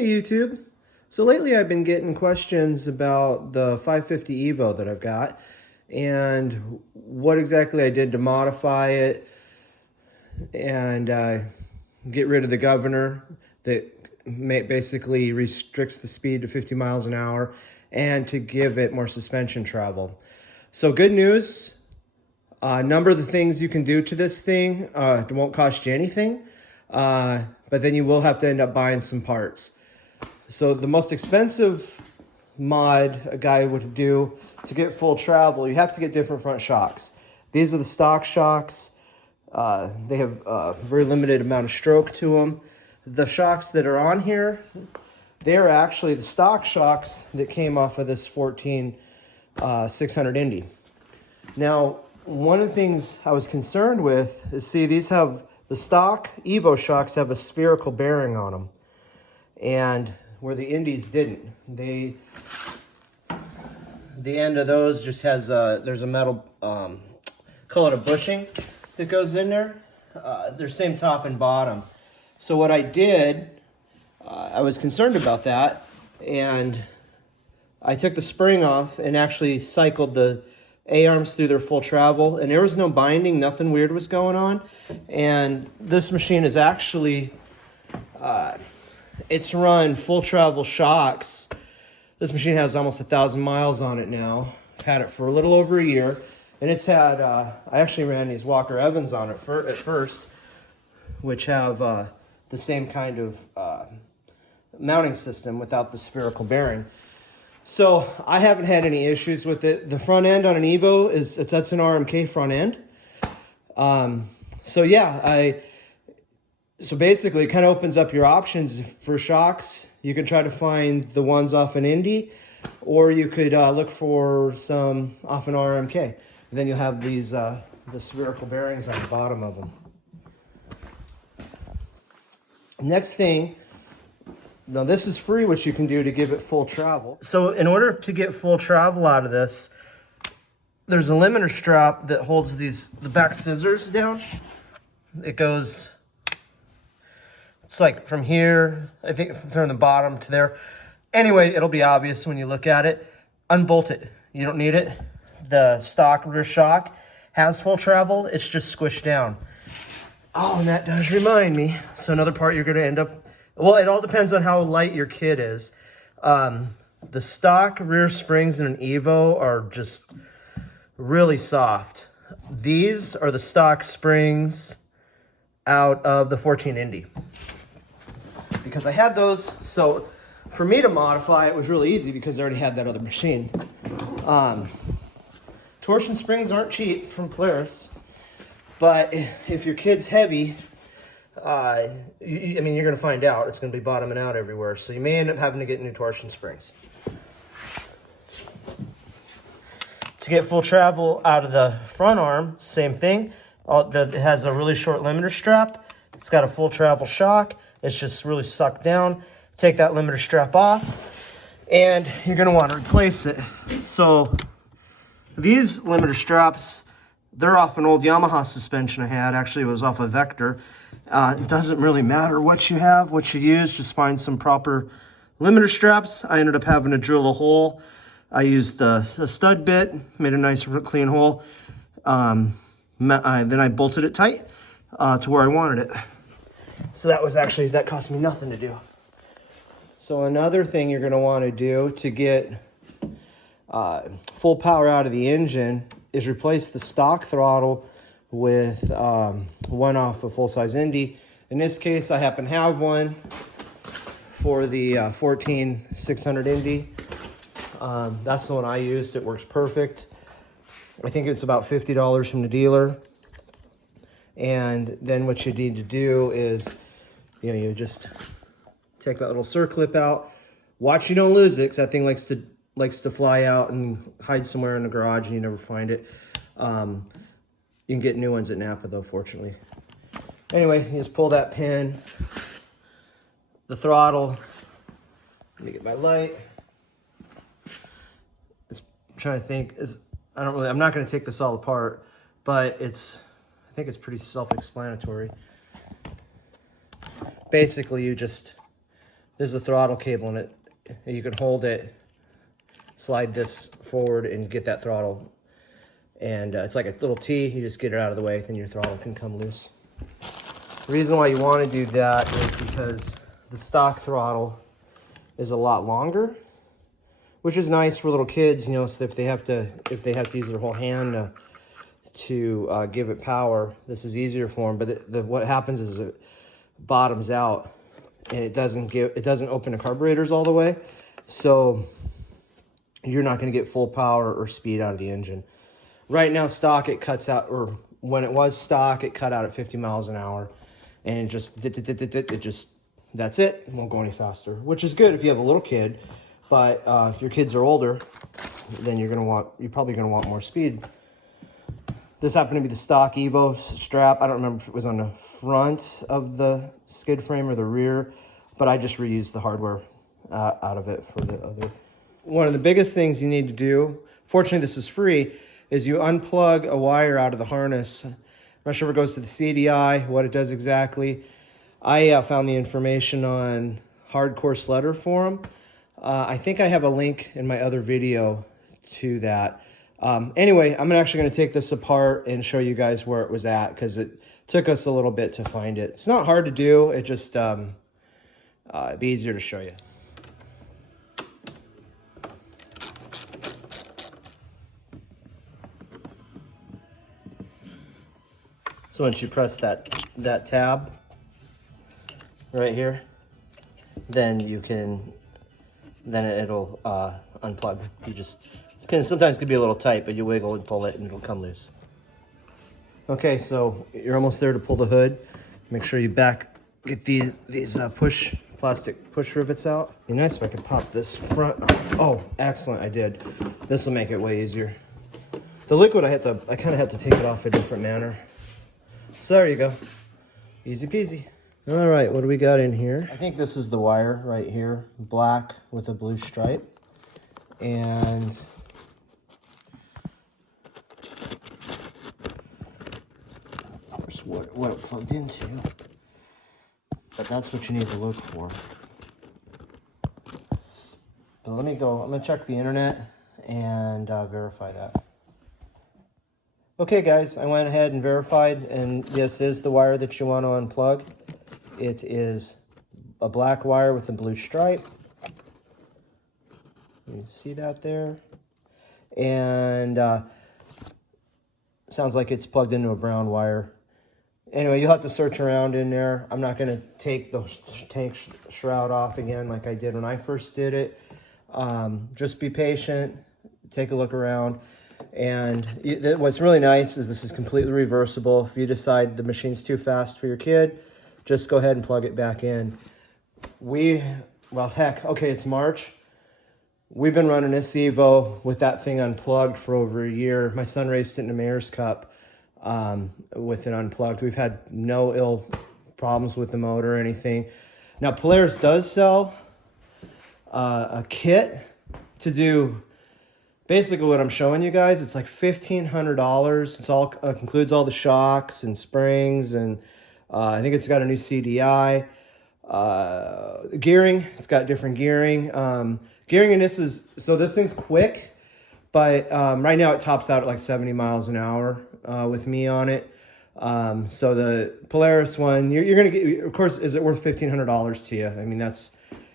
Hey YouTube. So lately I've been getting questions about the 550 Evo that I've got and what exactly I did to modify it and get rid of the governor that basically restricts the speed to 50 miles an hour and to give it more suspension travel. So good news, a number of the things you can do to this thing it won't cost you anything, but then you will have to end up buying some parts. So the most expensive mod a guy would do to get full travel, you have to get different front shocks. These are the stock shocks. They have a very limited amount of stroke to them. The shocks that are on here, they're actually the stock shocks that came off of this 600 Indy. Now, one of the things I was concerned with is, see, these have the stock Evo shocks have a spherical bearing on them, and where the Indies didn't. The end of those just has there's a metal, call it a bushing that goes in there. They're same top and bottom. So what I did, I was concerned about that, and I took the spring off and actually cycled the A-arms through their full travel, and there was no binding, nothing weird was going on. And this machine is actually, it's run full travel shocks. This machine has almost 1,000 miles on it now. Had it for a little over a year, and it's had, I actually ran these Walker Evans on it at first, which have the same kind of mounting system without the spherical bearing. So I haven't had any issues with it. The front end on an Evo that's an RMK front end. So yeah, so basically it kind of opens up your options for shocks. You can try to find the ones off an Indy, or you could look for some off an RMK. And then you'll have these the spherical bearings on the bottom of them. Next thing, now this is free, what you can do to give it full travel. So in order to get full travel out of this, there's a limiter strap that holds the back scissors down. It goes, it's like from here, I think from the bottom to there. Anyway, it'll be obvious when you look at it. Unbolt it, you don't need it. The stock rear shock has full travel, it's just squished down. Oh, and that does remind me. So another part you're gonna end up, well, it all depends on how light your kit is. The stock rear springs in an Evo are just really soft. These are the stock springs out of the 14 Indy. Because I had those, so for me to modify it was really easy because I already had that other machine. Torsion springs aren't cheap from Polaris. But if your kid's heavy, I mean, you're going to find out. It's going to be bottoming out everywhere. So you may end up having to get new torsion springs. To get full travel out of the front arm, same thing. It has a really short limiter strap. It's got a full travel shock. It's just really sucked down. Take that limiter strap off, and you're going to want to replace it. So these limiter straps, they're off an old Yamaha suspension I had. Actually, it was off a Vector. It doesn't really matter what you have, what you use. Just find some proper limiter straps. I ended up having to drill a hole. I used a stud bit, made a nice clean hole. Then I bolted it tight to where I wanted it. So that cost me nothing to do. So another thing you're going to want to do to get full power out of the engine is replace the stock throttle with one off a full-size Indy. In this case, I happen to have one for the 600 Indy. That's the one I used. It works perfect. I think it's about $50 from the dealer. And then what you need to do is, you just take that little circlip out. Watch you don't lose it, because that thing likes to fly out and hide somewhere in the garage and you never find it. You can get new ones at Napa though, fortunately. Anyway, you just pull that pin, the throttle. Let me get my light. I'm trying to think, I'm not going to take this all apart, but I think it's pretty self-explanatory. Basically, This is a throttle cable, and you can hold it, slide this forward, and get that throttle. And it's like a little T. You just get it out of the way, then your throttle can come loose. The reason why you want to do that is because the stock throttle is a lot longer, which is nice for little kids, you know, so if they have to use their whole hand to give it power, this is easier for them. But what happens is it bottoms out, and it doesn't open the carburetors all the way, so you're not going to get full power or speed out of the engine. Right now, stock, it cuts out, or when it was stock, it cut out at 50 miles an hour, and that's it. It won't go any faster, which is good if you have a little kid. But if your kids are older, then you're probably gonna want more speed. This happened to be the stock Evo strap. I don't remember if it was on the front of the skid frame or the rear, but I just reused the hardware out of it for the other. One of the biggest things you need to do, fortunately this is free, is you unplug a wire out of the harness. I'm not sure if it goes to the CDI, what it does exactly. I found the information on Hardcore Sledder Forum. I think I have a link in my other video to that. Anyway, I'm actually going to take this apart and show you guys where it was at, because it took us a little bit to find it. It's not hard to do. It just it'd be easier to show you. So once you press that tab right here, then it'll unplug. Sometimes it can be a little tight, but you wiggle and pull it and it'll come loose. Okay, so you're almost there to pull the hood. Make sure you get these plastic push rivets out. It'd be nice if I could pop this front up. Oh, excellent, I did. This will make it way easier. The liquid, I kind of had to take it off a different manner. So there you go. Easy peasy. All right, what do we got in here? I think this is the wire right here, black with a blue stripe. And here's what it plugged into. But that's what you need to look for. But let me go, I'm gonna check the internet and verify that. Okay guys, I went ahead and verified, and this is the wire that you want to unplug. It is a black wire with a blue stripe. You see that there? And sounds like it's plugged into a brown wire. Anyway, you'll have to search around in there. I'm not going to take the tank shroud off again like I did when I first did it. Just be patient, take a look around. And what's really nice is this is completely reversible. If you decide the machine's too fast for your kid, just go ahead and plug it back in. Well, heck, okay, it's March. We've been running this Evo with that thing unplugged for over a year. My son raced it in the Mayor's Cup with it unplugged. We've had no ill problems with the motor or anything. Now, Polaris does sell a kit to do basically what I'm showing you guys. It's like $1,500. It's all includes all the shocks and springs, and I think it's got a new CDI. Gearing, it's got different gearing. Gearing in this this thing's quick, but right now it tops out at like 70 miles an hour with me on it. So the Polaris one, you're gonna get, of course, is it worth $1,500 to you? I mean, that's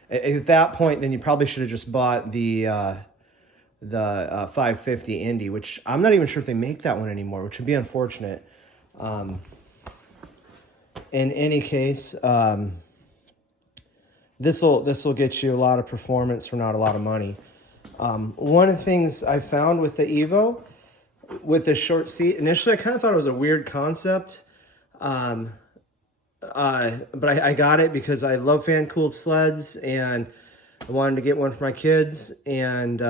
at that point, then you probably should have just bought the 550 Indy, which I'm not even sure if they make that one anymore, which would be unfortunate. In any case, this will get you a lot of performance for not a lot of money. One of the things I found with the Evo, with the short seat, initially I kind of thought it was a weird concept, but I got it because I love fan-cooled sleds, and I wanted to get one for my kids, and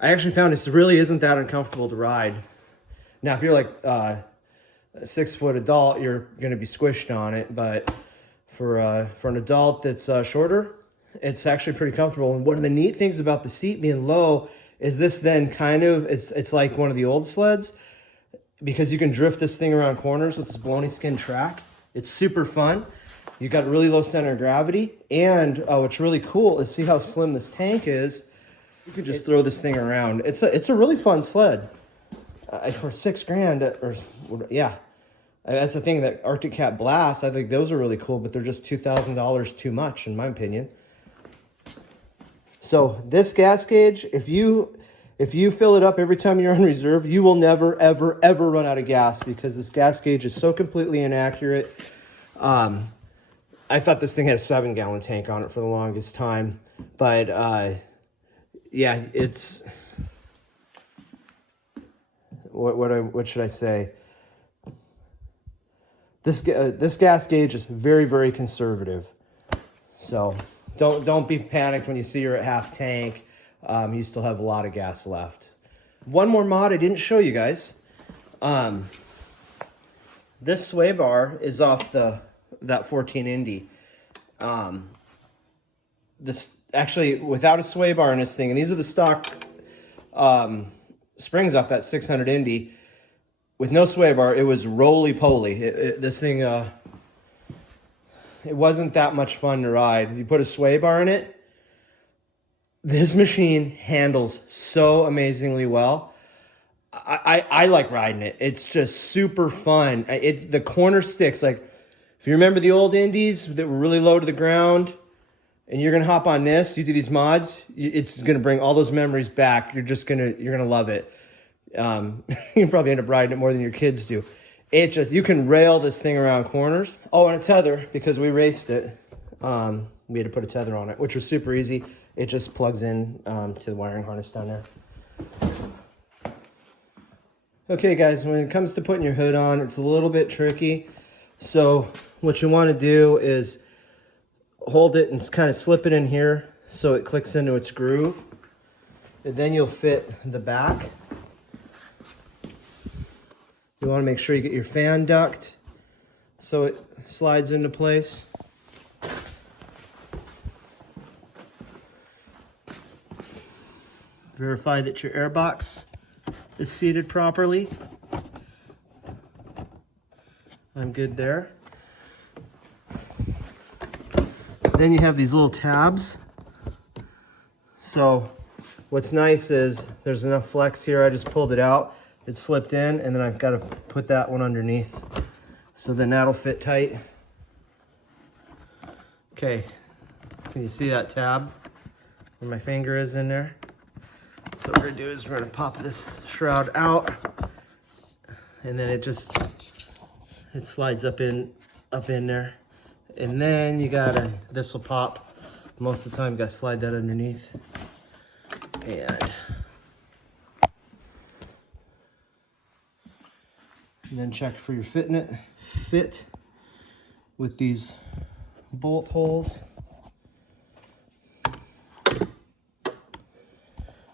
I actually found this really isn't that uncomfortable to ride. Now, if you're like a 6-foot adult, you're going to be squished on it, but for an adult that's shorter, it's actually pretty comfortable. And one of the neat things about the seat being low is this then kind of, it's like one of the old sleds, because you can drift this thing around corners with this baloney skin track. It's super fun. You got really low center of gravity, and what's really cool is see how slim this tank is. You could just throw this thing around. It's a really fun sled for $6,000, or yeah. That's the thing, that Arctic Cat Blast, I think those are really cool, but they're just $2,000 too much, in my opinion. So this gas gauge, if you fill it up every time you're on reserve, you will never, ever, ever run out of gas, because this gas gauge is so completely inaccurate. I thought this thing had a 7-gallon tank on it for the longest time, but yeah, it's what should I say? This gas gauge is very, very conservative. So don't be panicked when you see you're at half tank. You still have a lot of gas left. One more mod I didn't show you guys. This sway bar is off that 14 Indy. This actually without a sway bar in this thing, and these are the stock springs off that 600 Indy. With no sway bar, it was roly-poly. This thing, it wasn't that much fun to ride. You put a sway bar in it, this machine handles so amazingly well. I like riding it. It's just super fun. The corner sticks, like, if you remember the old Indies that were really low to the ground, and you're gonna hop on this, you do these mods, it's gonna bring all those memories back. You're gonna love it. You probably end up riding it more than your kids do. You can rail this thing around corners. Oh, and a tether, because we raced it. We had to put a tether on it, which was super easy. It just plugs in to the wiring harness down there. Okay guys, when it comes to putting your hood on, it's a little bit tricky. So what you want to do is hold it and kind of slip it in here so it clicks into its groove. And then you'll fit the back. You want to make sure you get your fan duct so it slides into place. Verify that your airbox is seated properly. I'm good there. Then you have these little tabs. So what's nice is there's enough flex here. I just pulled it out. It slipped in, and then I've got to put that one underneath. So then that'll fit tight. Okay, can you see that tab where my finger is in there? So what we're gonna do is we're gonna pop this shroud out, and then it slides up in there. And then this will pop. Most of the time you gotta slide that underneath. And then check for your fit with these bolt holes.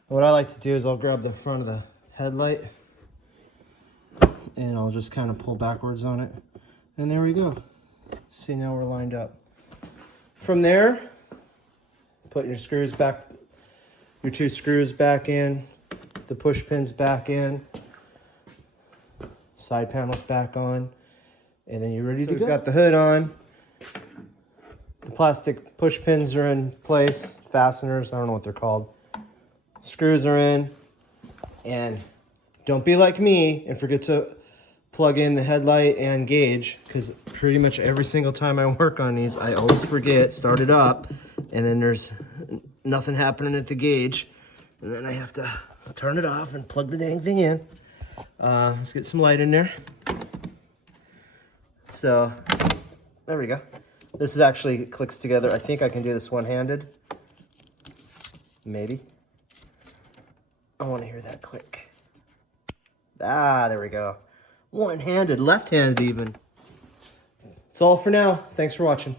What I like to do is I'll grab the front of the headlight and I'll just kind of pull backwards on it. And there we go. See, now we're lined up. From there, put your screws back, your 2 screws back in, the push pins back in, side panels back on, and then you're ready to go. We've got the hood on. The plastic push pins are in place, fasteners, I don't know what they're called. Screws are in, and don't be like me and forget to plug in the headlight and gauge, because pretty much every single time I work on these, I always forget, start it up, and then there's nothing happening at the gauge, and then I have to turn it off and plug the dang thing in. Let's get some light in there. So, there we go. This is actually clicks together. I think I can do this one-handed. Maybe. I want to hear that click. Ah, there we go. One-handed, left-handed even. That's all for now. Thanks for watching.